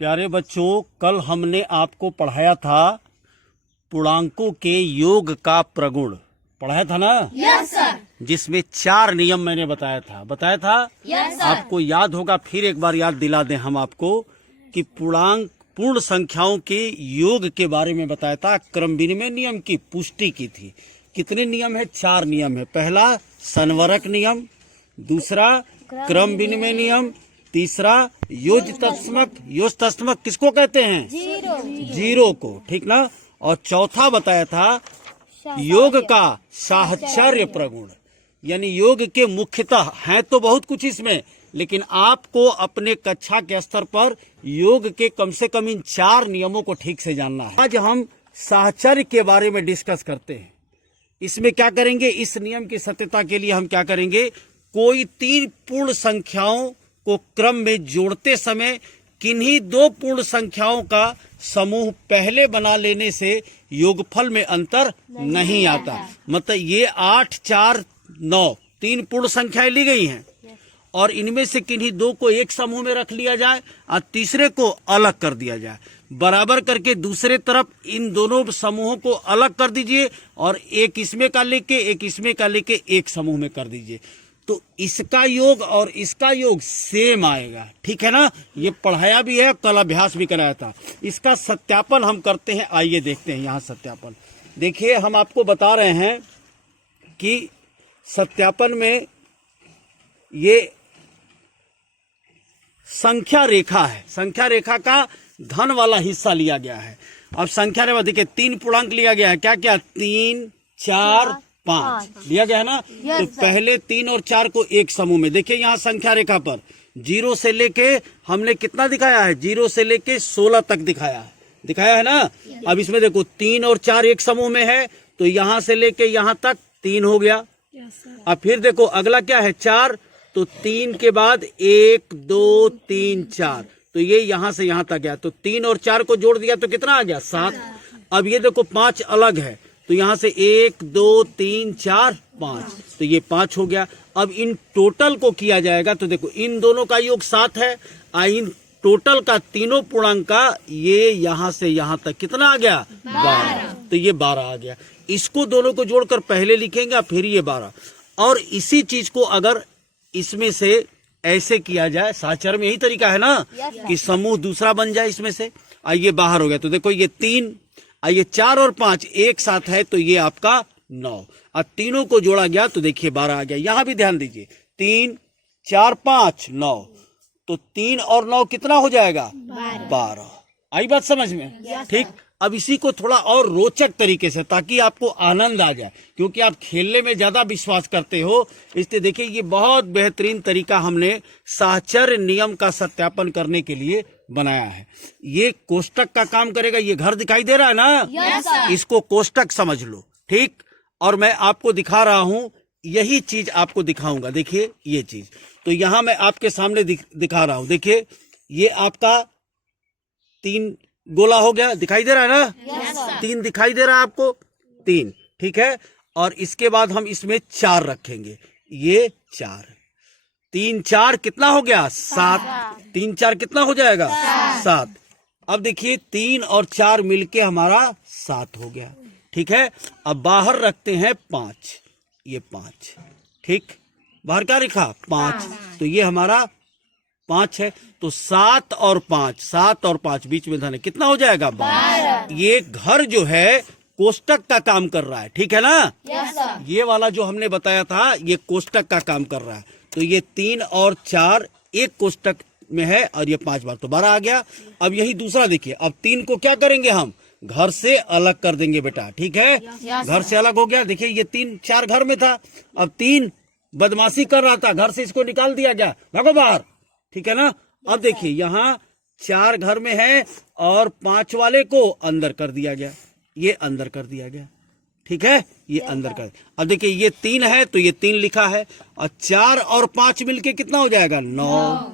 प्यारे बच्चों, कल हमने आपको पढ़ाया था पूर्णांकों के योग का प्रगुण। पढ़ाया था ना? Yes sir. जिसमें 4 नियम मैंने बताया था। Yes sir. आपको याद होगा, फिर एक बार याद दिला दें हम आपको कि पूर्ण संख्याओं के योग के बारे में बताया था। क्रम विनिमय नियम की पुष्टि की थी। कितने नियम है? 4 नियम है। पहला संवरक नियम, दूसरा क्रम विनिमय नियम, तीसरा योज तत्समक किसको कहते हैं? जीरो को, ठीक ना? और चौथा बताया था योग का साहचर्य प्रगुण, यानी योग के मुख्यतः हैं तो बहुत कुछ इसमें, लेकिन आपको अपने कक्षा के स्तर पर योग के कम से कम इन 4 नियमों को ठीक से जानना है। आज हम साहचर्य के बारे में डिस्कस करते हैं। इसमें क्या करेंगे? इस नियम की सत्यता के लिए हम क्या करेंगे? कोई 3 पूर्ण संख्याओं को क्रम में जोड़ते समय किन्हीं 2 पूर्ण संख्याओं का समूह पहले बना लेने से योगफल में अंतर नहीं आता। मतलब ये 8, 4, 9 3 पूर्ण संख्याएं ली गई हैं और इनमें से किन्हीं 2 को एक समूह में रख लिया जाए और तीसरे को अलग कर दिया जाए। बराबर करके दूसरे तरफ इन दोनों समूहों को अलग कर दीजिए और एक इसमें का लेके एक इसमें का लेके एक समूह में कर दीजिए, तो इसका योग और इसका योग सेम आएगा। ठीक है ना? ये पढ़ाया भी है, कल अभ्यास भी कराया था। इसका सत्यापन हम करते हैं। आइए देखते हैं यहाँ सत्यापन। देखिए, हम आपको बता रहे हैं कि सत्यापन में ये संख्या रेखा है। संख्या रेखा का धन वाला हिस्सा लिया गया है। अब संख्या रेखा देखिए 3 पूर्णांक लिया गया है। क्या क्या? 3, 4, 5 लिया गया है ना? तो पहले 3 और 4 को एक समूह में। देखिए यहाँ संख्या रेखा पर 0 से लेके हमने कितना दिखाया है? 0 से लेके 16 तक दिखाया है ना? अब इसमें देखो 3 और 4 एक समूह में है, तो यहाँ से लेके यहाँ तक 3 हो गया। अब फिर देखो अगला क्या है? 4, तो 3 के बाद 1, 2, 3, 4, तो ये यहाँ से यहाँ तक गया। तो 3 और 4 को जोड़ दिया तो कितना आ गया? 7। अब ये देखो 5 अलग है, तो यहाँ से 1, 2, 3, 4, 5, तो ये 5 हो गया। अब इन टोटल को किया जाएगा, तो देखो इन दोनों का योग 7 है, इन टोटल का तीनों पूर्णांक का ये यहाँ से यहाँ तक कितना आ गया? 12। तो ये 12 आ गया। इसको दोनों को जोड़कर पहले लिखेंगे, फिर ये 12। और इसी चीज को अगर इसमें से ऐसे किया जाए, साहचर्य में यही तरीका है ना कि समूह दूसरा बन जाए इसमें से। आइए बाहर हो गया, तो देखो ये 3, ये 4 और 5 एक साथ है, तो ये आपका 9। अब तीनों को जोड़ा गया तो देखिए 12 आ गया। यहां भी ध्यान दीजिए, 3, 4, 5, 9, तो 3 और 9 कितना हो जाएगा? 12। आई बात समझ में? ठीक। अब इसी को थोड़ा और रोचक तरीके से, ताकि आपको आनंद आ जाए, क्योंकि आप खेलने में ज्यादा विश्वास करते हो, इसलिए देखिए ये बहुत बेहतरीन तरीका हमने साहचर्य नियम का सत्यापन करने के लिए बनाया है। ये कोष्टक का काम करेगा। ये घर दिखाई दे रहा है ना? इसको कोष्टक समझ लो। ठीक। और मैं आपको दिखा रहा हूं, यही चीज आपको दिखाऊंगा। देखिए ये चीज, तो यहां मैं आपके सामने दिखा रहा हूं। देखिए ये आपका 3 गोला हो गया, दिखाई दे रहा है ना? 3 दिखाई दे रहा है आपको? 3, ठीक है। और इसके बाद हम इसमें 4 रखेंगे। ये 4, 3, 4 कितना हो गया? 7। 3, 4 कितना हो जाएगा? 7। अब देखिए 3 और 4 मिलके हमारा 7 हो गया। ठीक है। अब बाहर रखते हैं 5, ये 5, ठीक। बाहर क्या लिखा? 5, तो ये हमारा 5 है। तो 7 और 5 बीच में धन है, कितना हो जाएगा? 12। ये घर जो है कोष्टक का काम कर रहा है। ठीक है ना? ये वाला जो हमने बताया था, ये कोष्टक का काम कर रहा है। तो ये 3 और 4 एक कोष्टक में है, और ये 5 बार, तो 12 आ गया। अब यही दूसरा देखिए, अब 3 को क्या करेंगे? हम घर से अलग कर देंगे बेटा। ठीक है। घर से अलग हो गया। देखिए ये 3, 4 घर में था, अब 3 बदमाशी कर रहा था, घर से इसको निकाल दिया गया, भागो बाहर। ठीक है ना? अब देखिए यहाँ 4 घर में है और 5 वाले को अंदर कर दिया गया, ये अंदर कर दिया गया। ठीक है, ये अंदर कर। अब देखिए ये 3 है, तो ये 3 लिखा है, और 4 और 5 मिलके कितना हो जाएगा? 9।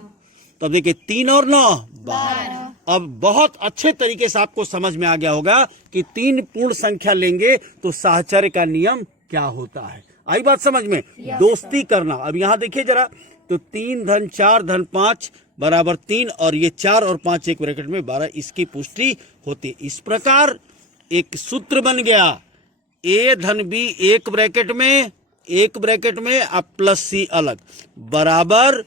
तो अब देखिए 3 और 9 12। अब बहुत अच्छे तरीके से आपको समझ में आ गया होगा कि 3 पूर्ण संख्या लेंगे तो साहचर्य का नियम क्या होता है। आई बात समझ में? दोस्ती करना। अब यहाँ देखिए जरा, तो 3 धन 4 धन 5 बराबर 3 और ये 4 और 5 एक ब्रैकेट में 12, इसकी पुष्टि होती है। इस प्रकार एक सूत्र बन गया, ए धन बी एक ब्रैकेट में अब प्लस सी अलग बराबर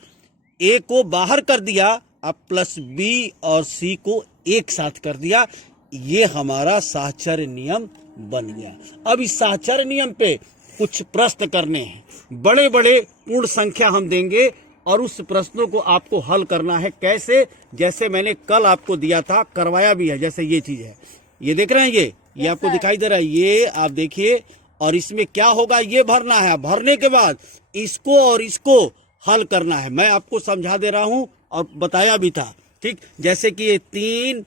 ए को बाहर कर दिया, अब प्लस बी और सी को एक साथ कर दिया। ये हमारा साहचर्य नियम बन गया। अब इस साहचर्य नियम पे कुछ प्रश्न करने हैं, बड़े बड़े पूर्ण संख्या हम देंगे और उस प्रश्नों को आपको हल करना है। कैसे? जैसे मैंने कल आपको दिया था, करवाया भी है। जैसे ये चीज है, ये देख रहे हैं, ये आपको दिखाई दे रहा है, ये आप देखिए, और इसमें क्या होगा ये भरना है। भरने के बाद इसको और इसको हल करना है। मैं आपको समझा दे रहा हूं और बताया भी था, ठीक। जैसे कि ये 3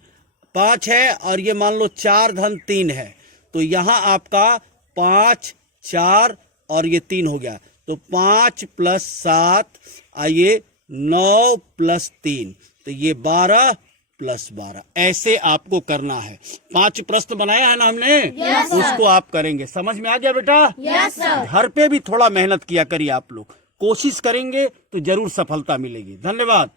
5 है और ये मान लो 4 धन 3 है, तो यहां आपका 5 4 और ये 3 हो गया, तो 5 प्लस 7 आइए 9 प्लस 3, तो ये 12 प्लस 12। ऐसे आपको करना है। 5 प्रश्न बनाया है ना हमने, yes, उसको आप करेंगे। समझ में आ गया बेटा? yes, sir। घर पे भी थोड़ा मेहनत किया करिए आप लोग, कोशिश करेंगे तो जरूर सफलता मिलेगी। धन्यवाद।